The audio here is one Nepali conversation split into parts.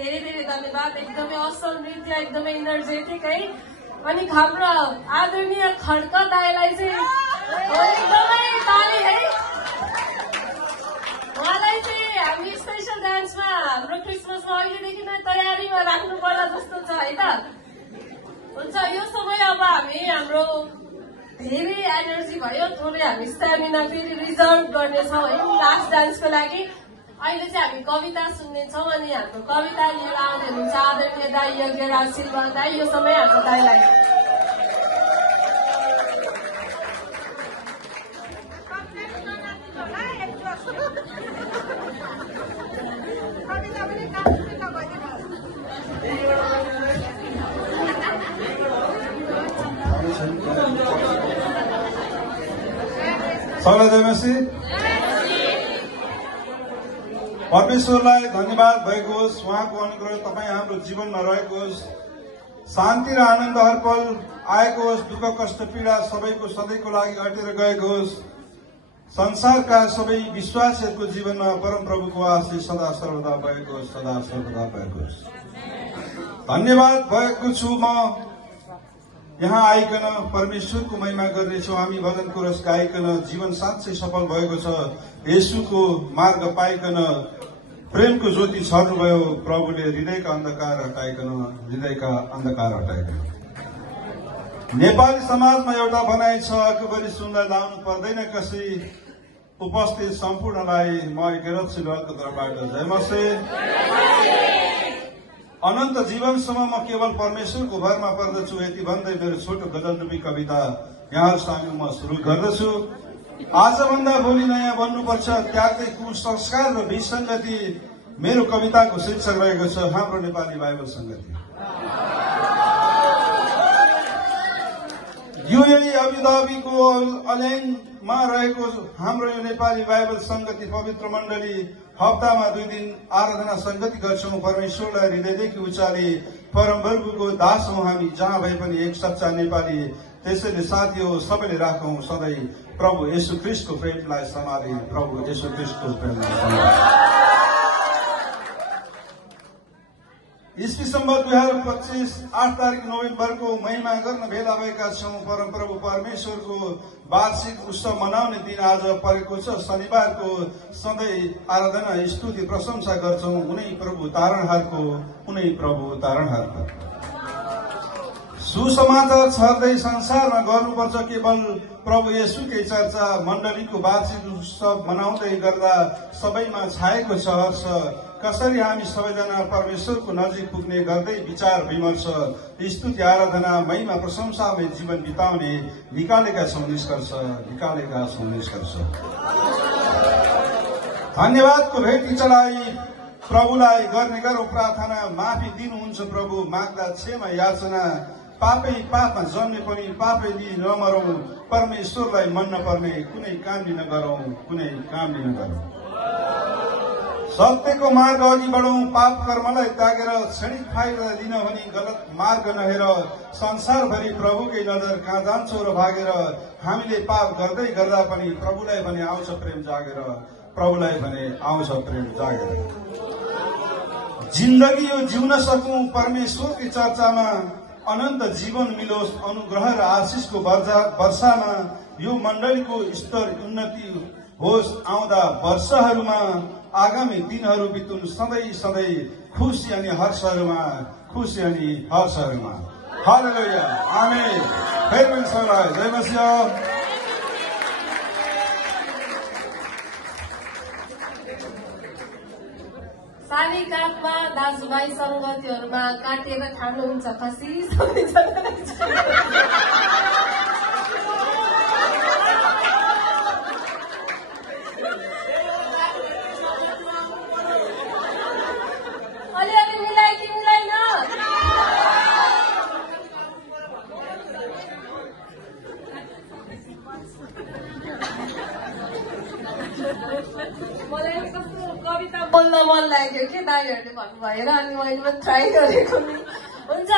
धेरै धेरै धन्यवाद। एकदमै असल नृत्य, एकदमै इनर्जेटिक है। अनि हाम्रो आदरणीय खड्क दाइलाई चाहिँ एकदमै ताली है। उहाँलाई चाहिँ हामी स्पेसल डान्समा हाम्रो क्रिसमसमा अहिलेदेखि नै तयारीमा राख्नु पर्ला जस्तो छ है त। हुन्छ, यो समय अब हामी हाम्रो धेरै एनर्जी भयो, थोरै हामी स्ट्यामिना फेरि रिजर्भ गर्नेछौँ है लास्ट डान्सको लागि। अहिले चाहिँ हामी कविता सुन्नेछौँ अनि हाम्रो कविता लिएर आउने हुनुहुन्छ आदरणीय दाइ यज्ञराज सिल्वा दाइ। यो समय हाम्रो दाइलाई सबैलाई जयमसी। परमेश्वरलाई धन्यवाद भएको होस्, उहाँको अनुग्रह तपाईँ हाम्रो जीवनमा रहेको होस्। शान्ति र आनन्द हर पल आएको होस्। दुःख कष्ट पीडा सबैको सधैँको लागि हटेर गएको होस्। संसारका सबै विश्वासीहरूको जीवनमा परमप्रभुको आशीष सदा सर्वदा भएको होस्, सदा सर्वदा भएको होस्। धन्यवाद भएको छु म यहाँ आइकन परमेश्वरको महिमा गर्नेछौँ। हामी भजनको रस गाइकन जीवन साँच्चै सफल भएको छ। येशूको मार्ग पाइकन प्रेमको ज्योति छर्नुभयो। प्रभुले हृदयका अन्धकार हटाइकन नेपाली समाजमा एउटा भनाइ छ, अकबरी सुनलाई लाउनु पर्दैन कसै। उपस्थित सम्पूर्णलाई म एकरक्षी लहरको तर्फबाट जयमसी। अनन्त जीवनसम्म म केवल परमेश्वरको भरमा पर्दछु। यति भन्दै मेरो छोटो गजल रूपी कविता यहाँ सामु म सुरु गर्दछु। आजभन्दा भोलि नयाँ बन्नुपर्छ, त्याग्दै कुसंस्कार र विसङ्गति। मेरो कविताको शीर्षक रहेको छ हाम्रो नेपाली बाइबल संगति। युएई अबुधाबीको अल्याङमा रहेको हाम्रो यो नेपाली बाइबल संगति पवित्र मण्डली हप्तामा 2 दिन आराधना संगति गर्छौं। परमेश्वरलाई हृदयदेखि उचाली परमप्रभुको दास हौं हामी, जहाँ भए पनि एक सच्चा नेपाली। त्यसैले साथी हो सबैले राखौं सधैँ प्रभु येशू ख्रीष्टको प्रेमलाई सम्हाली। प्रभु येशू ख्रीष्टको प्रेमलाई सम्हाली। ईस्वी सम्बत 2025 8 तारिक नोभेम्बरको महिमा गर्न भेला भएका छौं। परमप्रभु परमेश्वरको वार्षिक उत्सव मनाउने दिन आज परेको छ। शनिबारको सधैँ आराधना स्तुति प्रशंसा गर्छौं उनै प्रभु तारणहारको। सुसमाचार छर्दै संसारमा गर्नुपर्छ केवल प्रभु येशूकै चर्चा। मण्डलीको वार्षिक उत्सव मनाउँदै गर्दा सबैमा छाएको छ हर्ष। कसरी हामी सबैजना परमेश्वरको नजिक पुग्ने गर्दै विचार विमर्श, स्तुति आराधना महिमा प्रशंसामै जीवन बिताउने निकालेका छौं निष्कर्ष। धन्यवादको भेटी चढाई प्रभुलाई गर्ने गरौं प्रार्थना। माफी दिनुहुन्छ प्रभु, माग्दा क्षमा याचना। पापै पापमा जन्मे पनि पापै दिई नमरौं। परमेश्वरलाई मन नपर्ने कुनै काम नगरौं। सत्यको मार्ग अघि बढौं, पाप कर्मलाई त्यागेर क्षणिक फाइदा दिन भनी गलत मार्ग नहेर। संसारभरि प्रभुकै नजर कहाँ जान्छौ र भागेर। हामीले पाप गर्दै गर्दा पनि प्रभुलाई भने आउँछ प्रेम जागेर। जिन्दगी यो जिउन सकौं परमेश्वरकै चर्चामा। अनन्त जीवन मिलोस् अनुग्रह र आशिषको वर्षामा। यो मण्डलीको स्तर उन्नति होस् आउँदा वर्षहरूमा। आगामी दिनहरू बितुन् सधैँ खुशी अनि हर्षहरूमा। Hallelujah amen. फेरि पनि सबैलाई जय मसीह। सानी काठमा दाजुभाइ संगतिहरूमा काटेर खानुहुन्छ खसी। अलिअलि मिलाइ कि मिलाइन? मलाई कस्तो कविता बोल्न मन लाग्यो के दाइहरूले भन्नुभएर, अनि मैले पनि ट्राई गरेको नि। हुन्छ,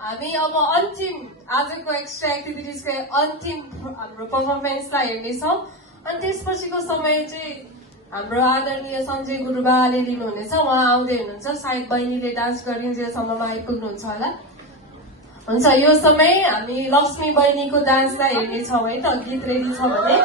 हामी अब अन्तिम आजको एक्स्ट्रा एक्टिभिटिजको अन्तिम हाम्रो पर्फर्मेन्सलाई हेर्नेछौँ। अनि त्यसपछिको समय चाहिँ हाम्रो आदरणीय सञ्जय गुरुबाले लिनुहुनेछ। उहाँ आउँदै हुनुहुन्छ, सायद बहिनीले डान्स गरिन्जेलसम्ममा आइपुग्नुहुन्छ होला। हुन्छ, यो समय हामी लक्ष्मी बहिनीको डान्सलाई हेर्नेछौँ है त। गीत रेडी छ भने